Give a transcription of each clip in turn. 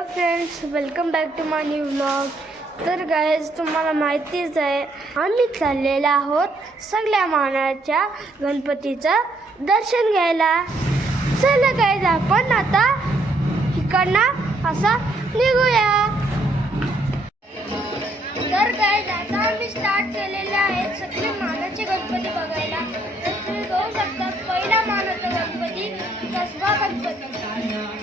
Hello friends welcome back to my new blog तर guys तुम्हाला माहितीच आहे आम्ही चाललेलो आहोत सगळ्या मानाच्या गणपतीचं दर्शन घ्यायला. चला गायज आपण आता इकडनं असा निघूया. तर काय आता आम्ही स्टार्ट केलेले आहेत सगळे मानाचे गणपती बघायला. तर तुम्ही बघू शकता पहिला मानाचा गणपती कसबा गणपती.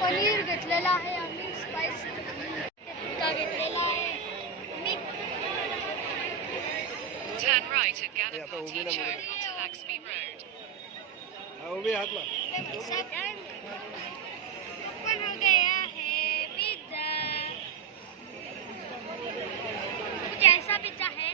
पनीर घेतलेला आहे आम्ही. स्पाइस घेतलेला आहे. Turn right at Ganapati Chowk onto Laxmi Road. उभी हातला ओपन हो गया है पिज्जा कुछ ऐसा पिज्जा है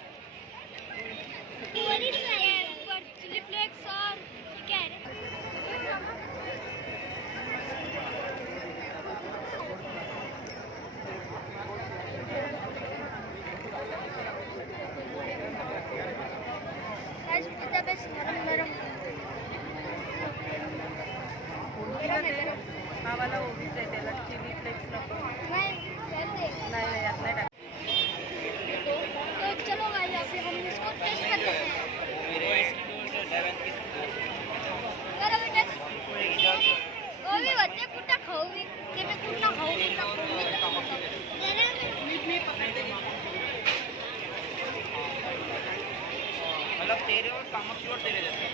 तेरेवर कामाक्षीवर तेरे देतात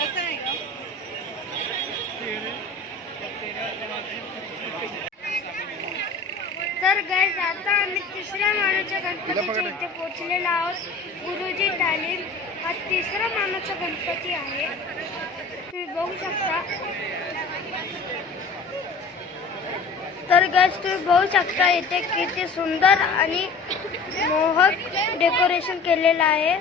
कसं आहे का तर गाइस आता आम्ही तिसऱ्या मानाच्या गणपतीच्या इथे पोहोचलेलो आहोत. गुरुजी तालीम हा तिसरा मानाचा गणपती आहे. तुम्ही बघू शकता. तर गॅस तुम्ही बघू शकता इथे किती सुंदर आणि मोहक डेकोरेशन केलेलं आहे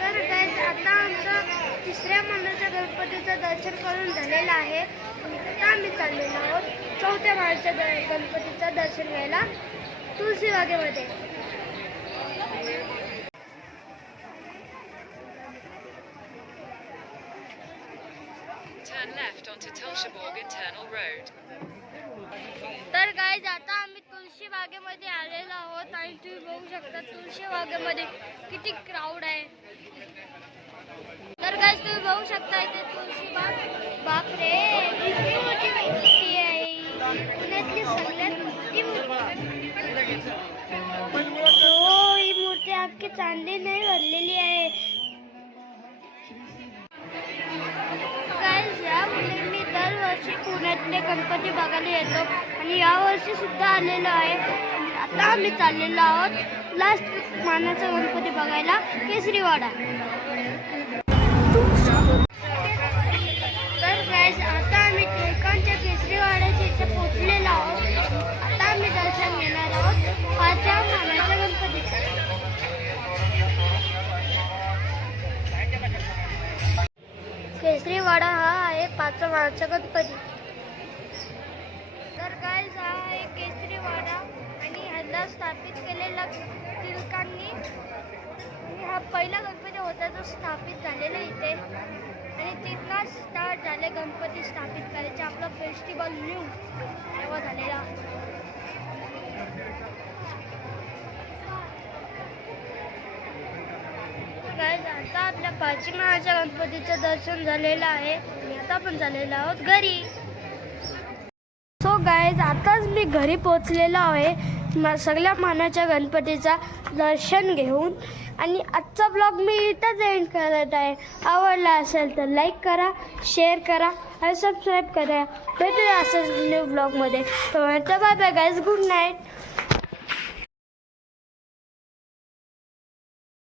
तर गॅस आता आमचं तिसऱ्या मानाच्या गणपतीचं दर्शन करून झालेलं आहे. आता आम्ही चाललेलो आहोत. चौथ्या मानाच्या गणपतीचं दर्शन घ्यायला. तुळशी बागेमध्ये. Turn left onto Tulshaborg Internal Road. तर काय आता आम्ही तुळशी बागेमध्ये आलेलो आहोत. आणि तुम्ही बघू शकता तुळशी बागेमध्ये किती क्राऊड आहे. तर काय तुम्ही बघू शकता इथे तुळशी बाग. बापरे किती मोठी मूर्ती आहे. पुण्यातली सगळ्यात मोठी मूर्ती हो ही मूर्ती अख्खी चांदी नाही भरलेली आहे. काय यामुळे मी दरवर्षी पुण्यातले गणपती बघायला येतो. आणि यावर्षी सुद्धा आलेलो आहे. आता आम्ही चाललेलो आहोत लास्ट मानाचा गणपती बघायला केसरीवाडा. तर गाईज आता आम्ही टिळकांच्या केसरीवाड्याच्या इथे पोचलेलो आहोत. आता आम्ही दर्शन घेणार आहोत पाचव्या मानाच्या गणपतीचं. केसरीवाडा हा आहे पाचवा मानाचा गणपती. तर काय हा आहे केसरीवाडा. वाडा स्थापित केलेला टिळकांनी हा पहिला गणपती होता तो स्थापित झालेला इथे. आणि तिथनंच स्टार्ट झाले गणपती स्थापित करायचे. आपला फेस्टिवल न्यू तेव्हा झालेला. आता आपल्या पाचीमाळाच्या गणपतीचं दर्शन झालेलं आहे. आणि आता पण झालेलो आहोत घरी. सो गायज आताच मी घरी पोचलेलो आहे. म सगळ्या मानाच्या गणपतीचा दर्शन घेऊन आणि आजचा ब्लॉग मी इथंच एंड करत आहे. आवडला असेल तर लाईक करा शेअर करा आणि सबस्क्राईब करा. भेटूया असंच न्यू ब्लॉगमध्ये bye bye guys good night